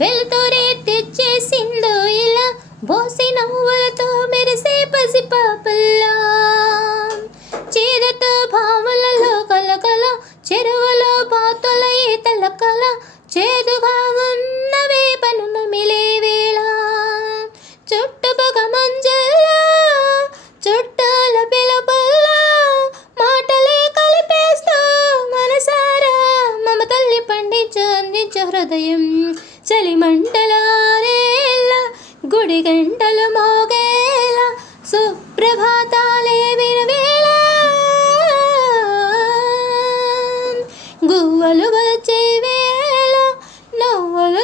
వెలుతురే తెచ్చేసిందో ఇలా బోసి నవ్వులతో మెరిసే పసి పాపల్లా. చేదతో భావులలో కలకల చెరువులో బాతుల ఈతల కల చేదుగా ఉన్నవే పను నమిలే వేళ. చుట్టుపక్క మంజల్లో చుట్టాల పిలుపుల్లో మాటలే కలిపేస్తూ మనసారా మమ తల్లి పండించు అందించు హృదయం. చలిమంటలారేలా గుడి గంటలు మోగేలా సుప్రభాతాలే వినవేళ. గువ్వలు వచ్చే వేళ నవ్వులు